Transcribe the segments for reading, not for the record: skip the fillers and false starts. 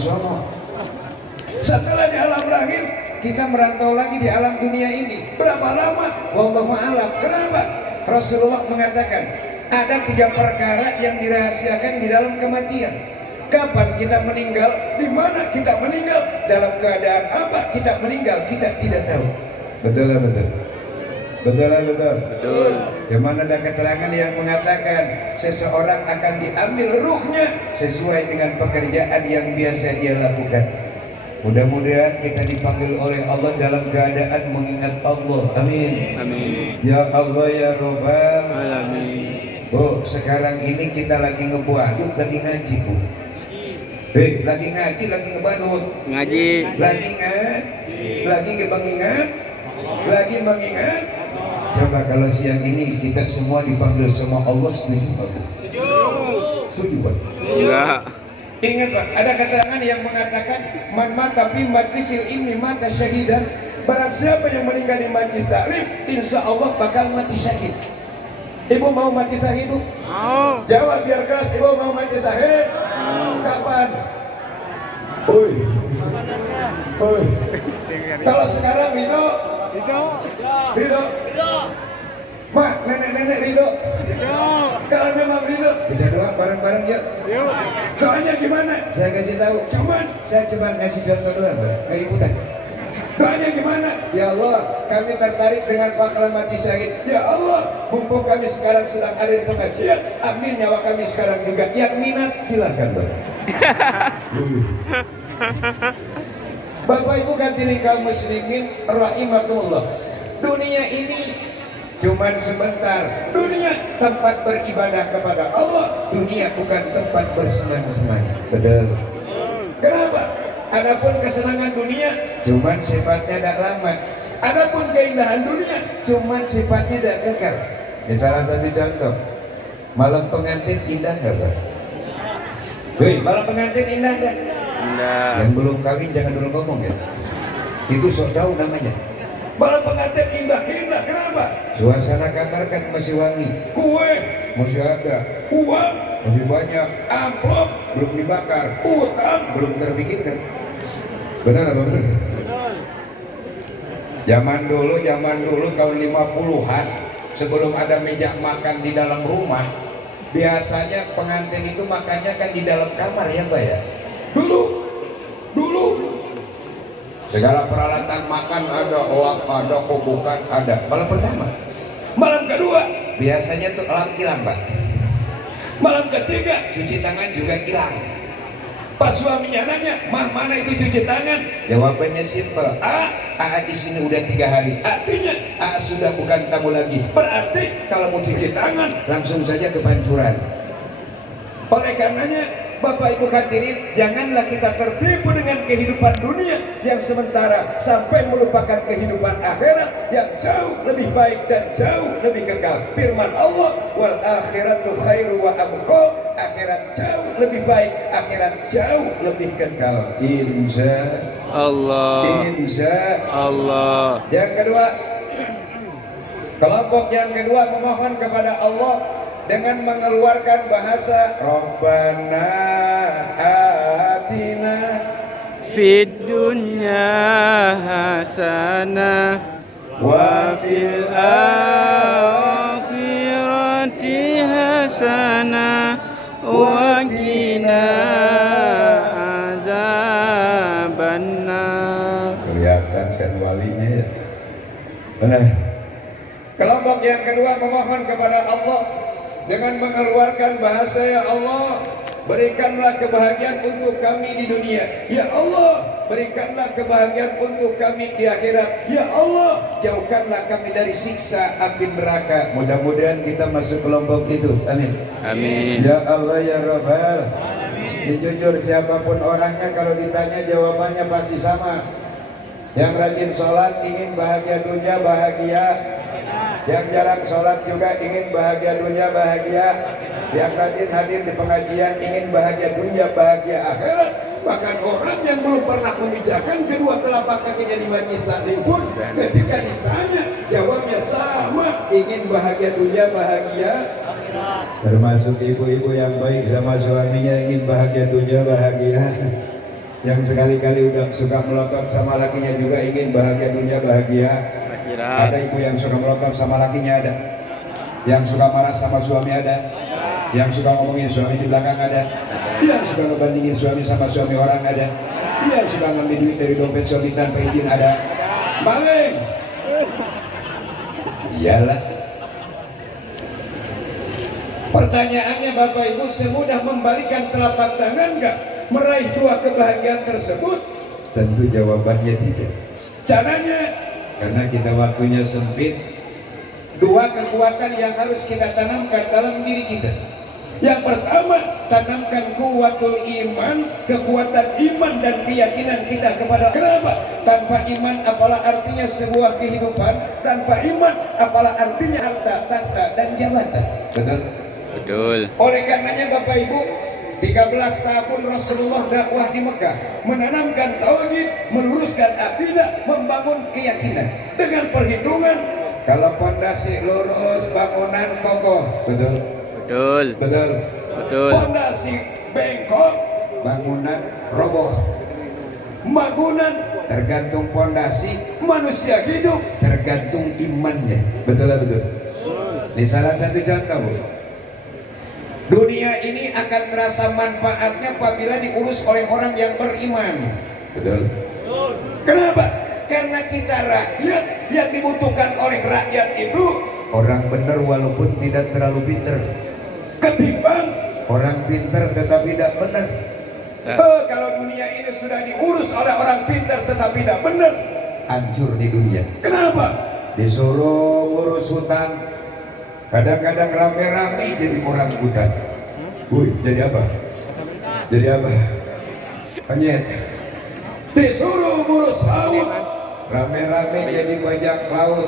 sono. Setelah di alam lahir, kita merantau lagi di alam dunia ini. Berapa lama? Wallahu a'lam. Kenapa? Rasulullah mengatakan ada 3 perkara yang dirahasiakan di dalam kematian. Kapan kita meninggal? Di mana kita meninggal? Dalam keadaan apa kita meninggal? Kita tidak tahu. Betul betul. Betul betul. Betul. Cuman ada keterangan yang mengatakan seseorang akan diambil ruhnya sesuai dengan pekerjaan yang biasa dia lakukan. Mudah-mudahan kita dipanggil oleh Allah dalam keadaan mengingat Allah. Amin. Amin. Ya Allah ya Rabbal alamin. Bu, sekarang ini kita lagi ngebadut, lagi ngaji, Bu. Lagi ngaji, lagi ngebadut. Ngaji. Lagi mengingat. Lagi mengingat. Coba kalau siang ini kita semua dipanggil sama Allah, setuju Pak? Setuju Pak? Enggak. Ingat Pak, ada keterangan yang mengatakan man mata fi majlisil ilmi mata syahidan. Barang siapa yang meninggal di majlis taklim, insya Allah bakal mati syahid. Ibu mau mati syahid, Bu? Mau. Jawab biar keras, Ibu mau mati syahid? Kapan? Oi. Kalau sekarang Ridho. Mak, nenek-nenek ridho. Kalau memang ridho, kita doa bareng-bareng ya. Doanya gimana? Saya kasih tahu. Saya cuma kasih contoh doang, kayak ikutan. Doanya gimana? Ya Allah, kami tertarik dengan pahala mati syahid. Ya Allah, mumpung kami sekarang sedang ada di pengajian, amin nyawa kami sekarang juga. Yang minat silakan, Bang. Bapak Ibu hadirin kaum muslimin rahimakumullah. Dunia ini cuman sebentar. Dunia tempat beribadah kepada Allah. Dunia bukan tempat bersenang-senang. Betul. Kenapa? Adapun kesenangan dunia cuman sifatnya tidak lama. Adapun keindahan dunia cuman sifatnya tidak kekal. Ya, salah satu contoh, malam pengantin indah nggak Pak? Wih, malam pengantin indah nggak? Indah. Yang belum kawin jangan dulu ngomong ya. Itu sok jauh namanya. Malam pengantin indah-indah. Kenapa? Suasana kamar kan masih wangi. Kue masih ada. Uang masih banyak. Amplop belum dibakar. Utang belum terpikirkan. Benar apa benar? Zaman dulu tahun 50-an, sebelum ada meja makan di dalam rumah, biasanya pengantin itu makannya kan di dalam kamar ya Pak ya. Dulu segala peralatan makan ada, oak ada, kobokan ada. Malam pertama. Malam kedua biasanya tuh elang hilang Pak. Malam ketiga cuci tangan juga hilang. Pas suaminya nanya, mah mana itu cuci tangan? Jawabannya simpel. Di sini udah 3 hari. Artinya sudah bukan tamu lagi. Berarti kalau mau cuci tangan langsung saja ke pancuran. Oleh karenanya Bapak Ibu hadirin, janganlah kita tertipu dengan kehidupan dunia yang sementara sampai melupakan kehidupan akhirat yang jauh lebih baik dan jauh lebih kekal. Firman Allah, wal akhiratu khairu wa abqa. Akhirat jauh lebih baik, akhirat jauh lebih kekal. Insya Allah. Insya Allah. Yang kedua, kelompok yang kedua memohon kepada Allah dengan mengeluarkan bahasa Rabbana atina fid dunya hasanah wa fil akhirati hasanah wa qina adzabannar. Kelihatan kan walinya ya. Benar. Kelompok yang kedua memohon kepada Allah dengan mengeluarkan bahasa, ya Allah, berikanlah kebahagiaan untuk kami di dunia. Ya Allah, berikanlah kebahagiaan untuk kami di akhirat. Ya Allah, jauhkanlah kami dari siksa api neraka. Mudah-mudahan kita masuk kelompok itu. Amin. Amin. Ya Allah ya Rabbal. Jujur siapapun orangnya kalau ditanya jawabannya pasti sama. Yang rajin sholat ingin bahagia dunia bahagia. Yang jarang sholat juga ingin bahagia dunia bahagia. Yang rajin hadir di pengajian ingin bahagia dunia bahagia akhirat. Bahkan orang yang belum pernah memijakkan kedua telapak kakinya di majlis taklim pun ketika ditanya jawabnya sama, ingin bahagia dunia bahagia. Termasuk ibu-ibu yang baik sama suaminya ingin bahagia dunia bahagia. Yang sekali-kali udah suka melotot sama lakinya juga ingin bahagia dunia bahagia akhirat. Ada ibu yang suka melotot sama lakinya, ada yang suka marah sama suami, ada yang suka ngomongin suami di belakang, ada yang suka ngebandingin suami sama suami orang, ada yang suka ngambil duit dari dompet suami tanpa izin, ada maling. Iyalah. Pertanyaannya Bapak Ibu, semudah membalikan telapak tangan nggak meraih dua kebahagiaan tersebut? Tentu jawabannya tidak. Caranya, karena kita waktunya sempit, dua kekuatan yang harus kita tanamkan dalam diri kita. Yang pertama, tanamkan kuwatul iman, kekuatan iman dan keyakinan kita kepada. Kenapa? Tanpa iman apalah artinya sebuah kehidupan, tanpa iman apalah artinya harta, tahta dan jabatan. Betul? Betul. Oleh karenanya Bapak Ibu, 13 tahun Rasulullah dakwah di Mekah, menanamkan tauhid, meluruskan akidah, membangun keyakinan dengan perhitungan kalau pondasi lurus, bangunan kokoh. Betul? Betul. Betul. Betul. Pondasi bengkok, bangunan roboh. Bangunan tergantung pondasi, manusia hidup tergantung imannya. Betul betul. Ini salah satu contoh, Bu. Dunia ini akan terasa manfaatnya apabila diurus oleh orang yang beriman. Betul. Kenapa? Karena kita rakyat, yang dibutuhkan oleh rakyat itu orang benar walaupun tidak terlalu pintar, ketimbang orang pintar tetapi tidak benar. Kalau dunia ini sudah diurus oleh orang pintar tetapi tidak benar, hancur di dunia. Kenapa? Disuruh ngurus hutan, kadang-kadang rame-rame jadi orang hutan. Woi, jadi apa? Jadi apa? Penyet. Disuruh ngurus laut, rame-rame jadi bajak laut.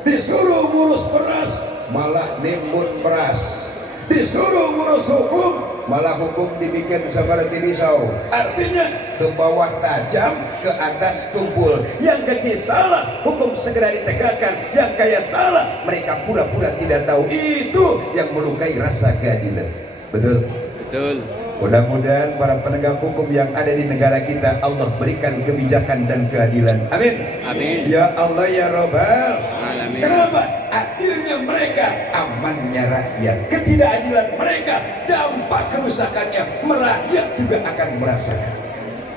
Disuruh ngurus beras, malah nimbun beras. Disuruh ngurus hukum, malah hukum dibikin seperti pisau. Artinya ke bawah tajam, ke atas tumpul. Yang kecil salah, hukum segera ditegakkan. Yang kaya salah, mereka pura-pura tidak tahu. Itu yang melukai rasa keadilan. Betul? Betul. Mudah-mudahan para penegak hukum yang ada di negara kita, Allah berikan kebijakan dan keadilan. Amin. Amin. Ya Allah ya Rabbal Alamin. Kenapa? Adilnya mereka, amannya rakyat. Ketidakadilan mereka, dampak kerusakannya rakyat juga akan merasakan.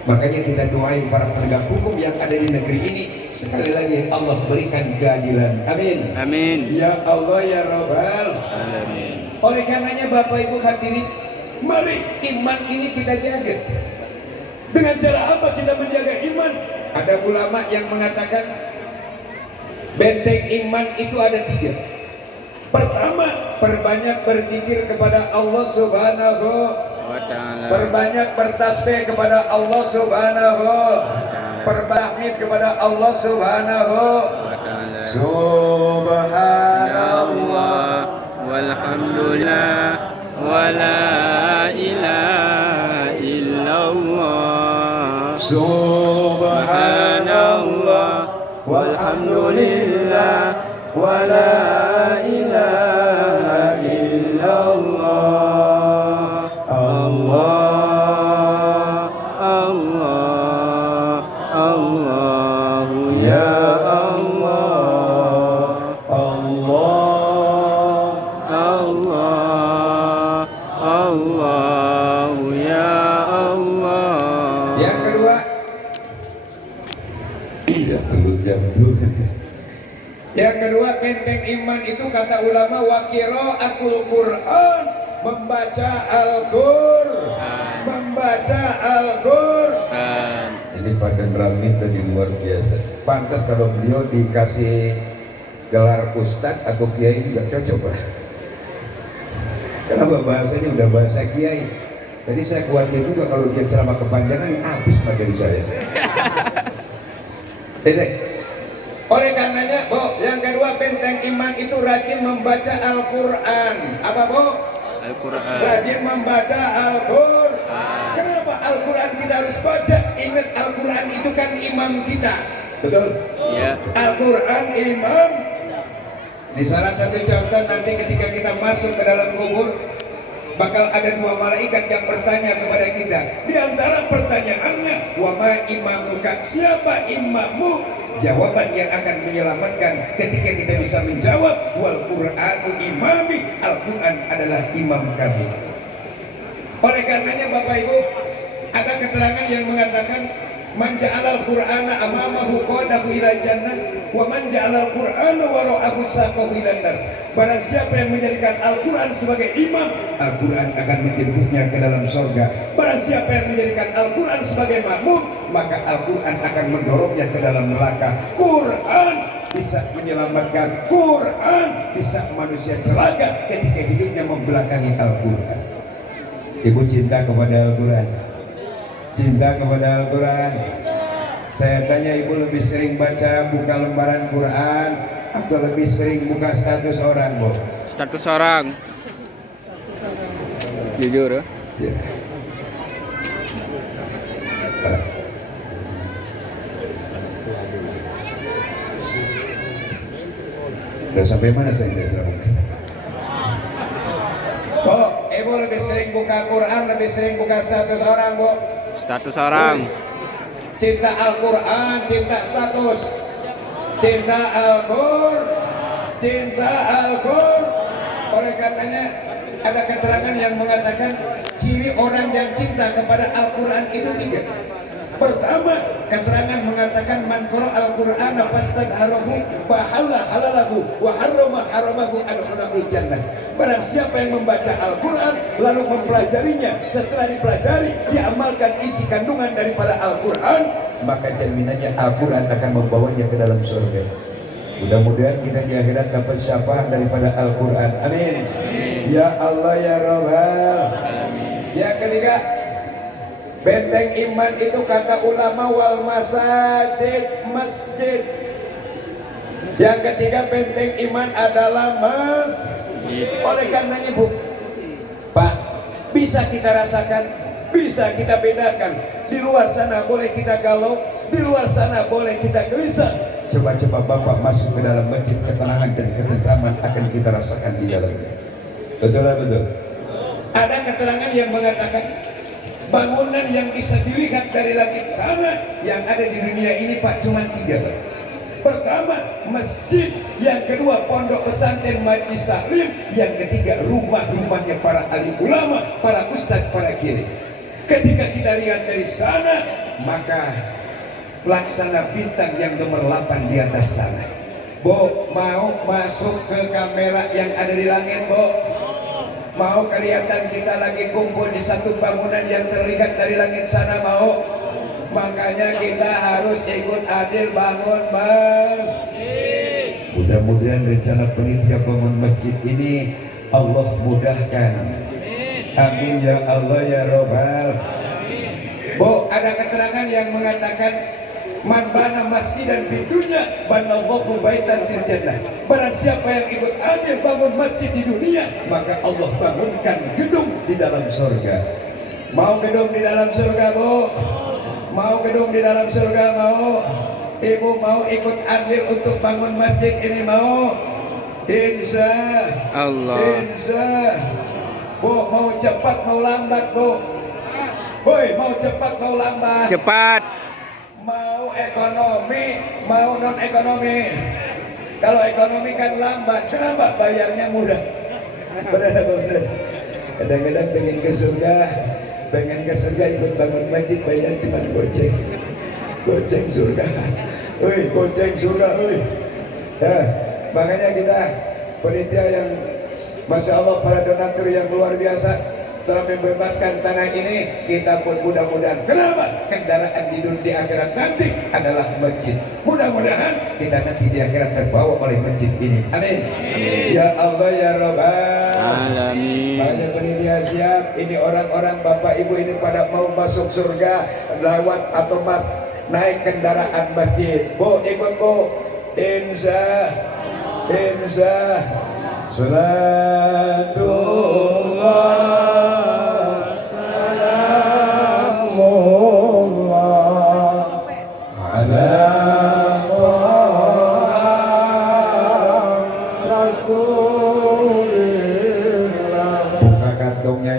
Makanya kita doain para penegak hukum yang ada di negeri ini, sekali lagi Allah berikan keadilan. Amin. Amin. Ya Allah ya Rabbal Alamin. Oleh karenanya Bapak Ibu hadirin, mari iman ini kita jaga. Dengan cara apa kita menjaga iman? Ada ulama yang mengatakan benteng iman itu ada 3. Pertama, perbanyak berzikir kepada Allah Subhanahu wa ta'ala. Perbanyak bertasbih kepada Allah Subhanahu wa ta'ala. Bertahmid kepada Allah Subhanahu wa ta'ala. Subhanallah walhamdulillah wala ilaha illallah. Subhanallah walhamdulillah wala ilaha illallah. Allah Allah Allahu ya Allah. Allah Allah Allahu ya Allah. Yang kedua, ya perlu jam dulu. Yang kedua, benteng iman itu kata ulama waqira'atul Quran, membaca Al-Qur'an. Membaca Al-Qur'an. Ini Pak Ramit tadi luar biasa. Pantas kalau beliau dikasih gelar ustadz atau kiai juga cocok lah. Karena bahasanya udah bahasa kiai. Jadi saya khawatir juga kalau dia ceramah kepanjangan habis materi saya. Oleh karenanya, Bu, yang kedua benteng iman itu rajin membaca Al-Quran. Apa, Bu? Al-Quran. Rajin membaca Al-Quran. Kenapa Al-Quran tidak harus baca? Ingat Al-Quran itu kan imam kita. Betul? Iya. Al-Quran imam. Di salah satu contoh nanti ketika kita masuk ke dalam kubur, bakal ada dua malaikat yang bertanya kepada kita. Di antara pertanyaannya, wa ma imamuka, siapa imammu? Jawaban yang akan menyelamatkan ketika kita bisa menjawab, wal Qur'anu imami, Al-Quran adalah imam kami. Oleh karenanya Bapak Ibu, ada keterangan yang mengatakan man ja'alal Qur'ana amamahu qadahu ila jannah wa man ja'alal Qur'ana wara'ahu saqahu ila nar. Barang siapa yang menjadikan Al-Quran sebagai imam, Al-Quran akan menjemputnya ke dalam surga. Barang siapa yang menjadikan Al-Quran sebagai makmum, maka Al-Quran akan mendorongnya ke dalam neraka. Quran bisa menyelamatkan, Quran bisa manusia celaka ketika hidupnya membelakangi Al-Quran. Ibu cinta kepada Al-Quran? Cinta kepada Al-Quran? Saya tanya, ibu lebih sering baca buka lembaran Quran atau lebih sering buka status orang, Bu? Status orang. Jujur ya? Ya. Udah sampai mana saya tidak. Kok ibu lebih sering buka Quran, lebih sering buka status orang, Bu? Status orang. Cinta Al-Quran, cinta status, cinta Al-Quran, cinta Al-Quran. Oleh karenanya ada keterangan yang mengatakan ciri orang yang cinta kepada Al-Quran itu tiga. Pertama, keterangan mengatakan man qara al-Qur'ana fastadharahu fa halala halalahu wa harrama haramahu adkhalahu jannah. Barang siapa yang membaca Al-Quran lalu mempelajarinya, setelah dipelajari diamalkan isi kandungan daripada Al-Quran, maka jaminannya Al-Quran akan membawanya ke dalam surga. Mudah-mudahan kita di akhirat dapat syafaat daripada Al-Quran. Amin. Ya Allah ya Rabbal. Yang ketiga, benteng iman itu kata ulama wal masajid, masjid. Yang ketiga, benteng iman adalah masjid. Oleh karenanya Bu, Pak, bisa kita rasakan, bisa kita bedakan. Di luar sana boleh kita galau, di luar sana boleh kita gelisah. Coba-coba Bapak masuk ke dalam masjid, ketenangan dan ketentraman akan kita rasakan di dalamnya. Betul lah, betul. Ada keterangan yang mengatakan bangunan yang bisa dilihat dari langit sana yang ada di dunia ini Pak cuma tiga. Pertama, masjid. Yang kedua, pondok pesantren majlis taklim. Yang ketiga, rumah-rumahnya para alim ulama, para ustadz, para kiai. Ketika kita lihat dari sana, maka laksana bintang yang nomor 8 di atas sana. Bu, mau masuk ke kamera yang ada di langit, Bu? Mau kelihatan kita lagi kumpul di satu bangunan yang terlihat dari langit sana, mau? Makanya kita harus ikut adil bangun masjid. Mudah-mudahan rencana panitia bangun masjid ini Allah mudahkan. Amin ya Allah ya Rabbal. Bu, ada keterangan yang mengatakan man bana masjidan fid dunya banallahu baitan fil jannah. Barang siapa yang ikut adil bangun masjid di dunia, maka Allah bangunkan gedung di dalam surga. Mau gedung di dalam surga, Bu? Mau gedung di dalam surga, mau? Ibu mau ikut andil untuk bangun masjid ini, mau? Insya Allah. Insya. Bu, mau cepat mau lambat, Bu? Woi, mau cepat mau lambat? Cepat. Mau ekonomi, mau non ekonomi? Kalau ekonomi kan lambat, kenapa bayarnya mudah? Benar-benar. Kadang-kadang pengen ke surga ikut bangun masjid, bayar cuma goceng surga. Goceng surga, ya, makanya kita panitia yang Masya Allah, para donatur yang luar biasa telah membebaskan tanah ini. Kita pun mudah-mudahan, kenapa? Kendaraan di akhirat nanti adalah masjid. Mudah-mudahan kita nanti di akhirat terbawa oleh masjid ini. Amin. Ya Allah ya Rabbal alamin. Banyak panitia siap. Ini orang-orang Bapak Ibu ini pada mau masuk surga lewat atau naik kendaraan masjid. Bu, ikut Bu. Insya Salatullah salamullah ala Rasulillah. Buka kantongnya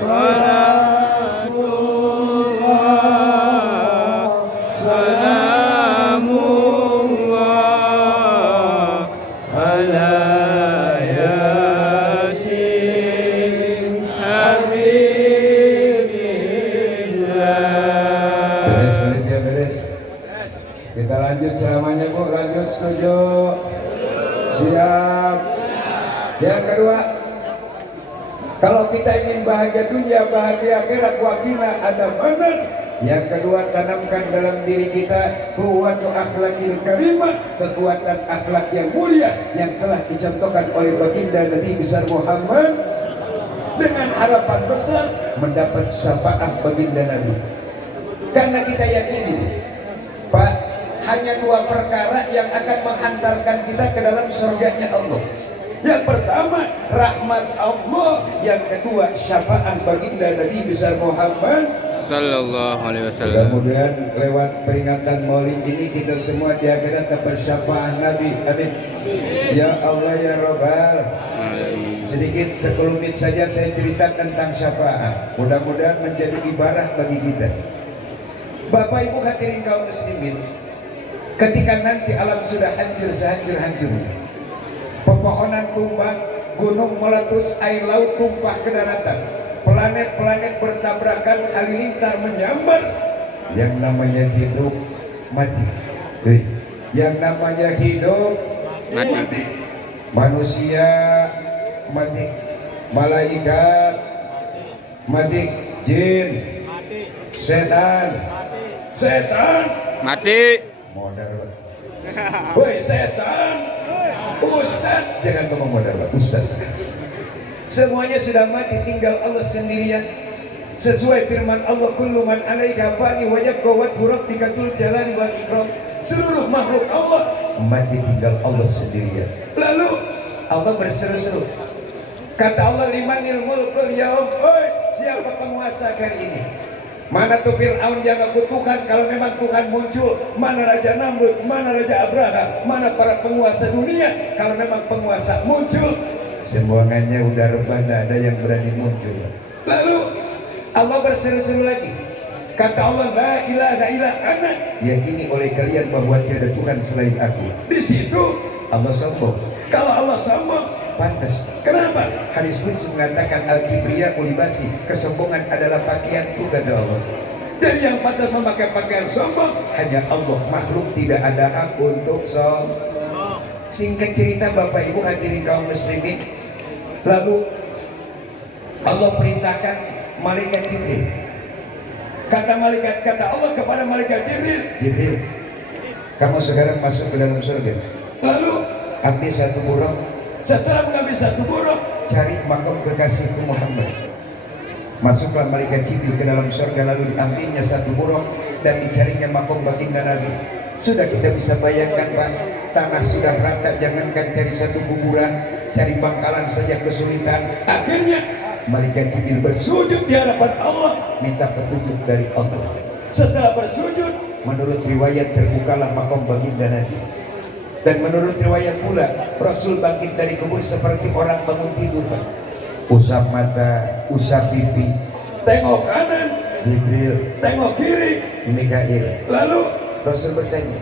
Salamullah ala Yasin Habibillah. Beres, beres ya, beres. Kita lanjut ceramahnya Bu, lanjut, setuju? Siap. Yang kedua, kalau kita ingin bahagia dunia, bahagia akhirat, wakina ada benar. Yang kedua, tanamkan dalam diri kita kuwatu akhlakil karimah, kekuatan akhlak yang mulia yang telah dicontohkan oleh baginda Nabi besar Muhammad, dengan harapan besar mendapat syafaat baginda Nabi. Karena kita yakini, Pak, hanya dua perkara yang akan menghantarkan kita ke dalam surganya Allah. Yang pertama, rahmat Allah. Yang kedua, syafaat baginda Nabi besar Muhammad Sallallahu alaihi wasallam. Mudah-mudahan lewat peringatan Maulid ini kita semua di akhirat dapat syafaat Nabi. Amin. Ya Allah ya Rabbal. Sedikit sekelumit saja saya cerita tentang syafaat. Mudah-mudahan menjadi ibarat bagi kita. Bapak Ibu hadirin kaum muslimin, ketika nanti alam sudah hancur sehancur-hancurnya, pepohonan tumbang, gunung meletus, air laut tumpah ke daratan, planet-planet bertabrakan, halilintar menyambar, yang namanya hidup mati. Yang namanya hidup mati. Manusia mati, malaikat mati, jin, setan Mati. modal. Woi setan, ustaz, jangan ngomong modal, ustaz. Semuanya sudah mati, tinggal Allah sendirian. Sesuai firman Allah, kullu man 'alaiha fani wa yabqa wajhu rabbika dzul jalali wal ikram. Seluruh makhluk Allah mati, tinggal Allah sendirian. Lalu Allah berseru-seru. Kata Allah, limanil mulkul yaum, oi, siapa penguasa kali ini? Mana tuh Fir'aun yang aku Tuhan? Kalau memang Tuhan muncul, mana Raja Namrud, mana Raja Abraham, mana para penguasa dunia? Kalau memang penguasa muncul, semuanya udah rebah, tidak ada yang berani muncul. Lalu Allah berseru-seru lagi. Kata Allah, la ilaha illa ana, yakini oleh kalian bahwa tiada Tuhan selain aku. Di situ Allah sombong. Kalau Allah sombong, pantas. Kenapa? Hadis qudsi mengatakan al-kibriya ulibasi, kesombongan adalah pakaian kata Allah. Jadi yang pantas memakai pakaian sombong hanya Allah, makhluk tidak ada hak untuk sombong. Singkat cerita Bapak Ibu hadirin kaum muslimin, lalu Allah perintahkan malaikat Jibril. Kata Allah kepada malaikat Jibril, Jibril, kamu sekarang masuk ke dalam surga. Lalu ambil satu burung. Setelah mengambil satu burung, cari makam kekasihku Muhammad. Masuklah malaikat Jibril ke dalam surga, lalu diambilnya satu burung dan dicarinya makam baginda Nabi. Sudah kita bisa bayangkan Pak, tanah sudah rata, jangankan cari satu kuburan, cari bangkalan saja kesulitan. Akhirnya malaikat Jibril bersujud di hadapan Allah, minta petunjuk dari Allah. Setelah bersujud, menurut riwayat terbukalah makam baginda Nabi. Dan menurut riwayat pula, Rasul bangkit dari kubur seperti orang bangun tidur, Pak. Usap mata, usap pipi, tengok kanan, Jibril, tengok kiri, Mikail. Lalu Rasul bertanya,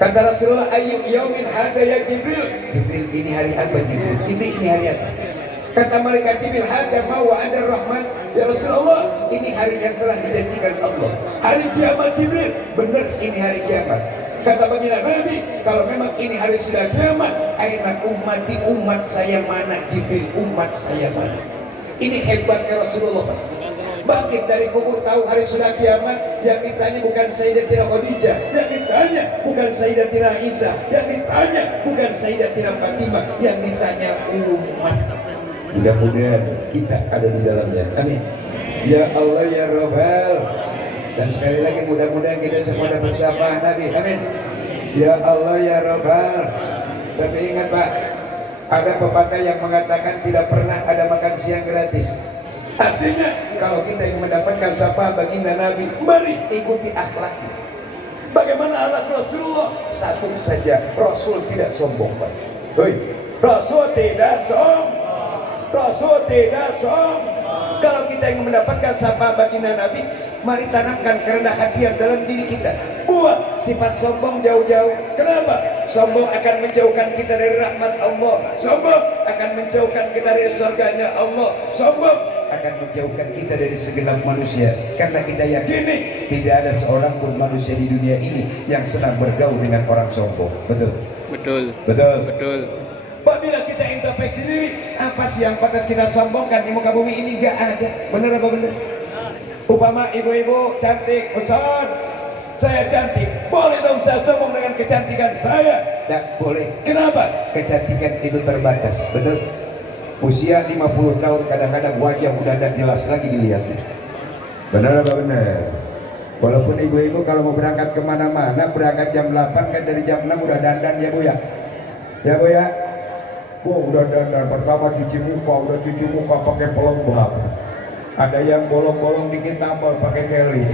kata Rasulullah, ayyuk yaumin hada ya Jibril? Jibril, ini hari apa Jibril? Ini hari apa? Kata malaikat Jibril, hada ma wa'ada rahman ya Rasulullah, ini hari yang telah dijanjikan Allah, hari kiamat Jibril. Benar, ini hari kiamat. Kata baginda Nabi, kalau memang ini hari sudah kiamat, aina ummati, umat saya mana? Jibril, umat saya mana? Ini hebatnya Rasulullah, Pak. Bangkit dari kubur tahu hari sudah kiamat. Yang ditanya bukan Sayyidatina Khadijah, yang ditanya bukan Sayyidatina Isa, yang ditanya bukan Sayyidatina Fatimah, yang ditanya umat. Mudah-mudahan kita ada di dalamnya. Amin. Ya Allah ya Rabbal. Dan sekali lagi mudah-mudahan kita semua dapat syafaat Nabi. Amin. Ya Allah ya Rabbal. Tapi ingat Pak, ada pepatah yang mengatakan tidak pernah ada makan siang gratis. Artinya kalau kita ingin mendapatkan syafaat baginda Nabi, mari ikuti akhlaknya. Bagaimana akhlak Rasulullah? Satu saja, Rasul tidak sombong Pak. Hei, Rasul tidak sombong. Rasul tidak sombong. Kalau kita ingin mendapatkan syafaat baginda Nabi, mari tanamkan kerendahan hati dalam diri kita. Buang sifat sombong jauh-jauh. Kenapa? Sombong akan menjauhkan kita dari rahmat Allah. Sombong akan menjauhkan kita dari surganya Allah. Sombong akan menjauhkan kita dari segenap manusia. Karena kita yakini tidak ada seorang pun manusia di dunia ini yang senang bergaul dengan orang sombong. Betul? Betul. Betul? Betul. Apabila kita introspeksi diri, apa sih yang pantas kita sombongkan di muka bumi ini? Gak ada. Benar apa benar? Upama ibu-ibu cantik, Ustaz, saya cantik, boleh dong saya sombong dengan kecantikan saya? Tidak boleh. Kenapa? Kecantikan itu terbatas. Betul? Usia 50 tahun kadang-kadang wajah udah tidak jelas lagi dilihatnya. Benar apa benar? Walaupun ibu-ibu kalau mau berangkat kemana-mana, berangkat jam 8 kan dari jam 6 udah dandan ya Bu ya? Ya Bu ya? Wah udah dandan, pertama cuci muka pakai pelembab. Ada yang bolong-bolong dikit tambal pakai keli.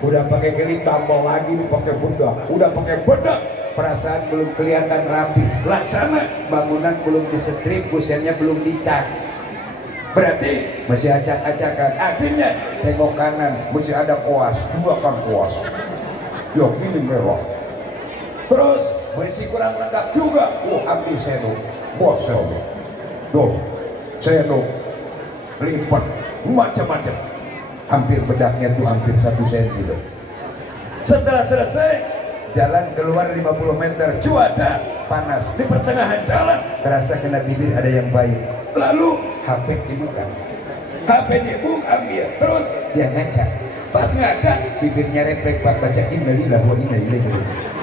Udah pakai keli tambal lagi nih pakai bedak. Udah pakai bedak, perasaan belum kelihatan rapi. Laksana bangunan belum disetrip, kusennya belum dicat. Berarti masih acak-acakan. Akhirnya tengok kanan, masih ada koas, dua kan koas. Yuk ini merah. Terus masih kurang lengkap juga. Ambil sendok, bos sendok. Duh, sendok lipat macam-macam. Hampir bedaknya tuh hampir 1 senti loh. Setelah selesai, jalan keluar 50 meter, cuaca panas. Di pertengahan jalan terasa kena bibir ada yang baik. Lalu HP dibuka, ambil. Terus dia ngaca. Pas ngaca, bibirnya refleks baca innalillahi wa inna ilaihi raji'un.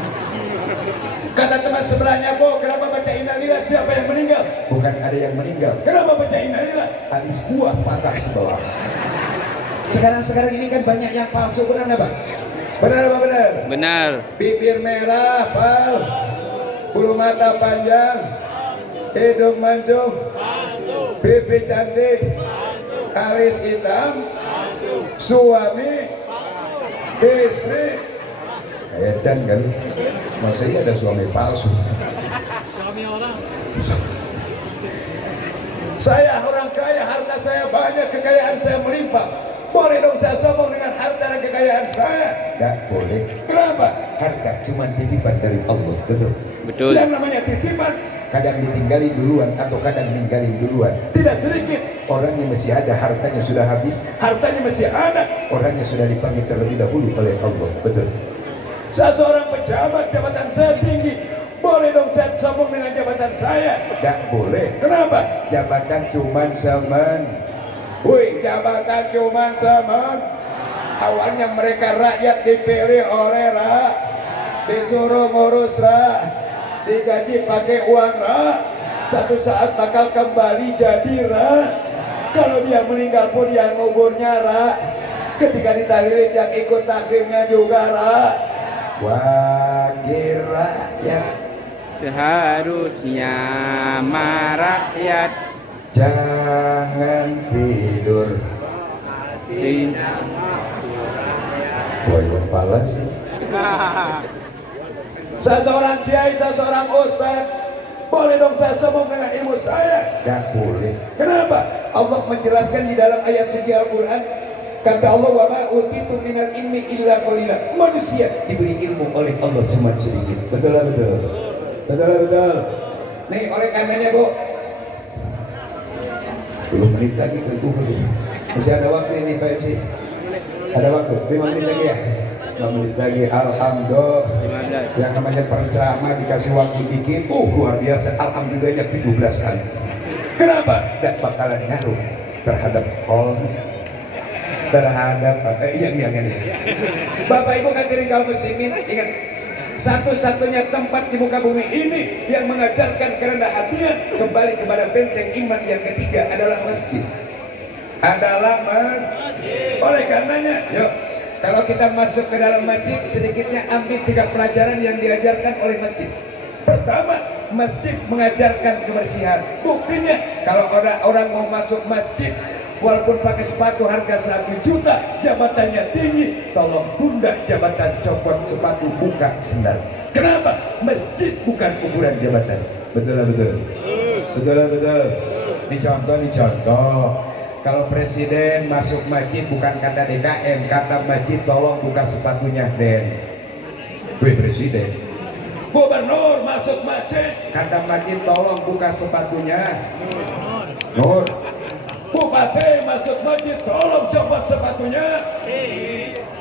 Kata teman sebelahnya, "Bo, kenapa baca innalillah? Siapa yang meninggal?" Bukan ada yang meninggal. Kenapa baca innalillah? Alis buah patah sebelah. Sekarang ini kan banyak yang palsu, benar nggak Bang? Benar apa benar? Benar. Bibir merah, pal, bulu mata panjang, hidung mancung, pipi cantik, alis hitam, suami, istri. Edan kali, masa iya ada suami palsu? Suami orang. Saya orang kaya, harta saya banyak, kekayaan saya melimpah. Boleh dong saya sombong dengan harta dan kekayaan saya? Tidak boleh. Kenapa? Harta cuma titipan dari Allah. Betul? Betul. Yang namanya titipan kadang ditinggalin duluan atau kadang ninggalin duluan. Tidak sedikit orang yang masih ada hartanya sudah habis, hartanya masih ada, orangnya sudah dipanggil terlebih dahulu oleh Allah. Betul? Saya seorang pejabat, jabatan saya tinggi, boleh dong saya sombong dengan jabatan saya? Tidak boleh. Kenapa? Jabatan cuman semen. Woi, jabatan cuman semen. Awalnya mereka rakyat dipilih oleh rakyat, disuruh ngurus rakyat, digaji pakai uang rakyat. Satu saat bakal kembali jadi rakyat. Kalau dia meninggal pun yang nguburnya rakyat. Ketika ditahlilin yang ikut taklimnya juga rakyat. Wakil rakyat Seharusnya merakyat, jangan tidur. Woi, kepala sih. Saya seorang kiai, saya seorang ustaz, boleh dong saya sombong dengan ilmu saya? Gak boleh. Kenapa? Allah menjelaskan di dalam ayat suci Al-Quran. Kata Allah, wa ma utitu minal ilmi illa qalila. Manusia diberi ilmu oleh Allah cuma sedikit. Betul lah betul. Betul lah betul. Nih oleh karenanya Bu, 10 menit lagi ke Google. Masih ada waktu ini Pak MC. Ada waktu 5 menit lagi ya. 5 menit lagi. Alhamdulillah. 15. Yang namanya penceramah dikasih waktu dikit, luar biasa. Alhamdulillahnya 17 kali. Kenapa? Tidak bakalan ngaruh terhadap iya. Bapak Ibu hadirin kaum muslimin, ingat, satu-satunya tempat di muka bumi ini yang mengajarkan kerendahan hatian kembali kepada benteng iman yang ketiga adalah masjid. Oleh karenanya, yuk, kalau kita masuk ke dalam masjid, sedikitnya ambil 3 pelajaran yang diajarkan oleh masjid. Pertama, masjid mengajarkan kebersihan. Buktinya, kalau orang mau masuk masjid, walaupun pakai sepatu harga 100 juta, jabatannya tinggi, tolong tunda jabatan, copot sepatu, buka sendal. Kenapa? Masjid bukan ukuran jabatan. Betul lah betul. Betul lah betul. Ini contoh. Kalau presiden masuk masjid bukan kata DKM, kata masjid tolong buka sepatunya Den. Gue presiden. Gubernur masuk masjid, kata masjid tolong buka sepatunya. Nur. Bupati masuk masjid tolong copot sepatunya.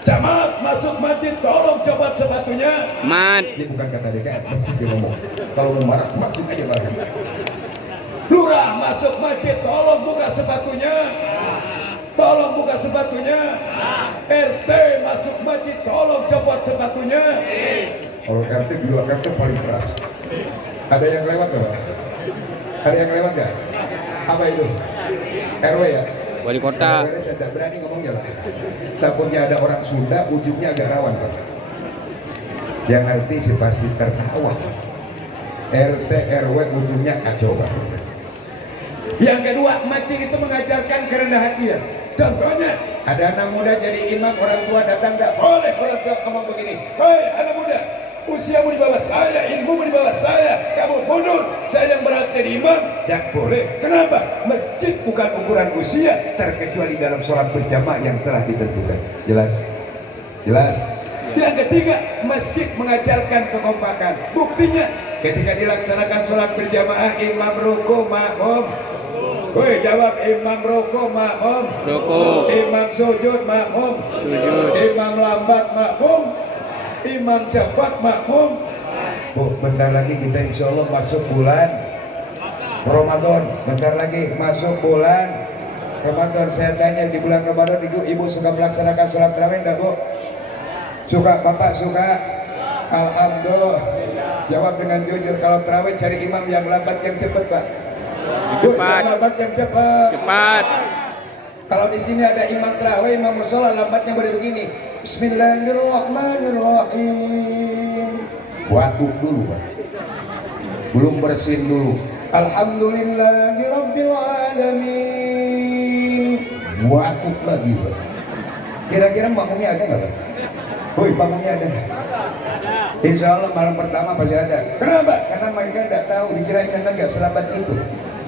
Camat masuk masjid tolong copot sepatunya. Mat. Ini bukan kata DKM, masjid dia ngomong. Kalau mau marah, masjid aja marah. Lurah masuk masjid tolong buka sepatunya. Tolong buka sepatunya. RT masuk masjid tolong copot sepatunya. Kalau RT di luar RT paling keras. Ada yang lewat gak? Ada yang lewat gak? Apa itu? RW ya? Wali kota. RW saya tidak berani ngomongnya lah. Takutnya ada orang Sunda, ujungnya agak rawan Pak. Yang ngerti sih pasti tertawa. RT RW ujungnya kacau Pak. Yang kedua, masjid itu mengajarkan kerendahan hatian. Contohnya, ada anak muda jadi imam, orang tua datang, tidak boleh orang tua ngomong begini. Hei anak muda, usiamu di bawah saya, ilmumu di bawah saya, kamu mundur, saya yang berhak jadi imam. Tidak boleh. Kenapa? Masjid bukan ukuran usia, terkecuali dalam sholat berjamaah yang telah ditentukan. Jelas? Jelas? Yang ketiga, masjid mengajarkan kekompakan. Buktinya, ketika dilaksanakan sholat berjamaah, imam ruku, makmum. Woi jawab, imam ruku, makmum. Ruku. Imam sujud, makmum. Sujud. Imam lambat, makmum. Imam cepat, makmum. Oh, bentar lagi kita insya Allah masuk bulan Ramadan. Bentar lagi masuk bulan Ramadan. Saya tanya di bulan Ramadan ibu suka melaksanakan sholat tarawih enggak Bu? Suka? Bapak suka? Alhamdulillah. Jawab dengan jujur, kalau tarawih cari imam yang lambat yang cepat Pak. Cepat. Yang lambat yang cepat. Cepat. Kalau di sini ada imam tarawih, imam musola lambatnya boleh begini. Bismillahirrahmanirrahim. Waktu dulu Pak. Belum bersin dulu. Alhamdulillahirabbil alamin. Waktu lagi Pak. Kira-kira makmumnya ada nggak Pak? Woi, makmumnya ada. Insya Allah malam pertama pasti ada. Kenapa? Karena mereka tidak tahu dikirain enggak selamat itu.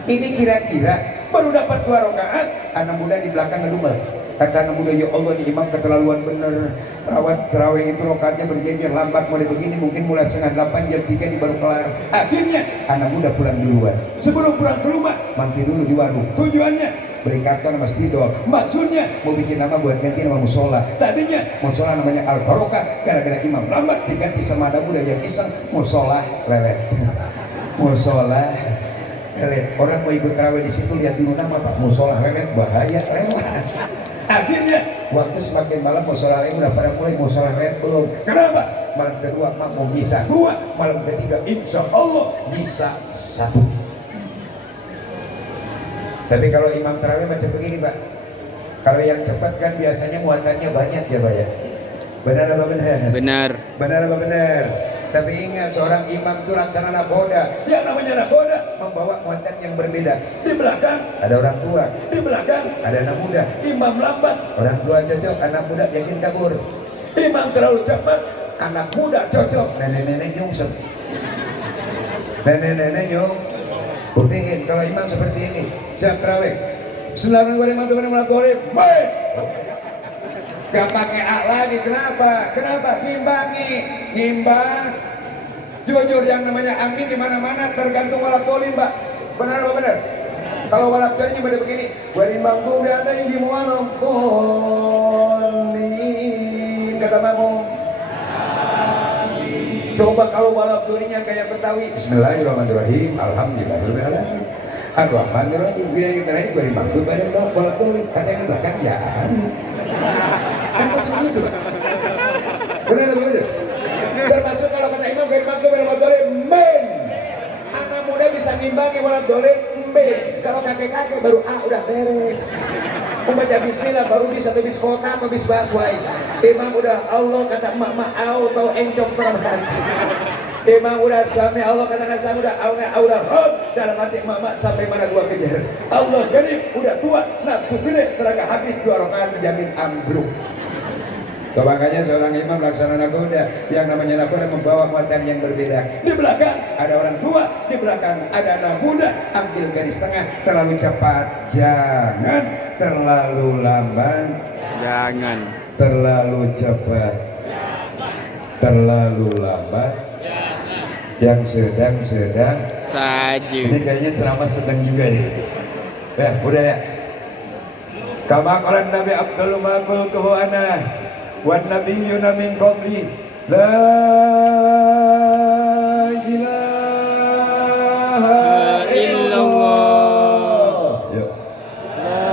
Ini kira-kira baru dapat 2 rakaat, anak muda di belakang ngedumel. Kata anak muda, ya Allah ini imam keterlaluan bener. Rawat terawih itu rakaatnya berjejer, lambat mulai begini, mungkin mulai setengah 8 jam 3 ini baru kelar. Akhirnya anak muda pulang duluan. Sebelum pulang ke rumah, mampir dulu di warung. Tujuannya beli karton sama spidol. Maksudnya mau bikin nama buat ganti nama musola. Tadinya musola namanya Al Barokah, gara-gara imam lambat diganti sama anak muda yang iseng musola lelet. Musola lelet. Orang mau ikut tarawih di situ lihat dulu nama Pak, musola lelet bahaya lewat. Akhirnya waktu semakin malam musola lelet udah pada mulai, musola lelet belum. Kenapa? Malam kedua makmum bisa 2, malam ketiga insya Allah bisa 1. Tapi kalau imam tarawih macam begini Pak, kalau yang cepat kan biasanya muatannya banyak ya Pak ya. Benar apa benar? Benar. Benar apa benar? Tapi ingat, seorang imam itu laksana nakoda. Yang namanya nakoda membawa muatan yang berbeda. Di belakang ada orang tua, di belakang ada anak muda. Imam lambat, orang tua cocok, anak muda yakin kabur. Imam terlalu cepat, anak muda cocok, nenek-nenek nyungsep. Nenek-nenek nyungsep. Buktiin kalau imam seperti ini, siap tarawih. Bismillahirrahmanirrahim. Baik. Gak pakai A lagi, kenapa? Kenapa? Ngimbangi, ngimbang. Jujur yang namanya amin di mana-mana tergantung walak tolim, Mbak. Benar apa benar? Kalau walak tolimnya pada begini, berimbang tuh ada yang di walak tolim. Kata makmum. Coba kalau walak tolimnya kayak Betawi. Bismillahirrahmanirrahim. Alhamdulillahirobbilalamin. Ar-Rahmanirrahim. Bila kita naik berimbang tuh pada walak tolim. Kata yang di belakang ya. Kan maksudnya itu Pak. Benar apa benar? Termasuk kalau kata imam berimbang tuh walak tolim. Men. Anak muda bisa ngimbangi walak tolim. Men. Kalau kakek-kakek baru A udah beres. Membaca bismillah baru bisa bis kota atau bis busway. Imam udah Allah kata emak-emak au tau encok terang. Imam udah suami Allah kata nasam udah audah rob dalam hati emak-emak sampai mana gua kejar. Allah jadi udah tua nafsu gede tenaga habis 2 rakaat menjamin ambruk. Makanya seorang imam laksana nakoda, yang namanya nakoda membawa muatan yang berbeda. Di belakang ada orang tua, di belakang ada anak muda. Ambil garis tengah, terlalu cepat jangan, terlalu lambat, Jangan. terlalu cepat, terlalu lambat, yang sedang-sedang. Saja. Ini kayaknya ceramah sedang juga ya. Ya, udah ya. Kama qala Nabi Abdul Maqul Kuhana wan nabiyyuna min qabli la ilaha illallah. Yuk. La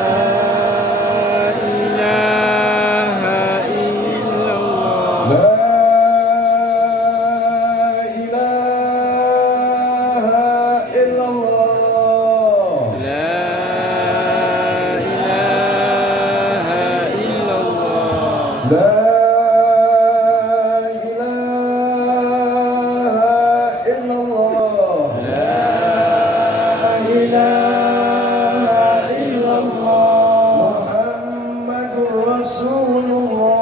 ilaha illallah. La ilaha illallah. La ilaha illallah. La ilaha illallah. La ilaha illallah. Muhammadur Rasulullah.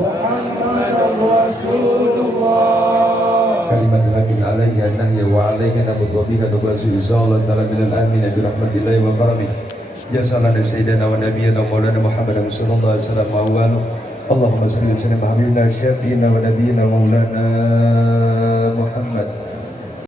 Muhammadur Rasulullah. Kalimat hakin alaihi nahya wa alaihi nabud wa biha nubal su'izallah ta'ala minal amin bi rahmatillahi wa karamih. Jazakallahu sayyidina wa nabiyyina maulana Muhammadan sallallahu alaihi wasallam wa ala Allahumma salli wa sallim ala habibina syafiina wa nabiyyina maulana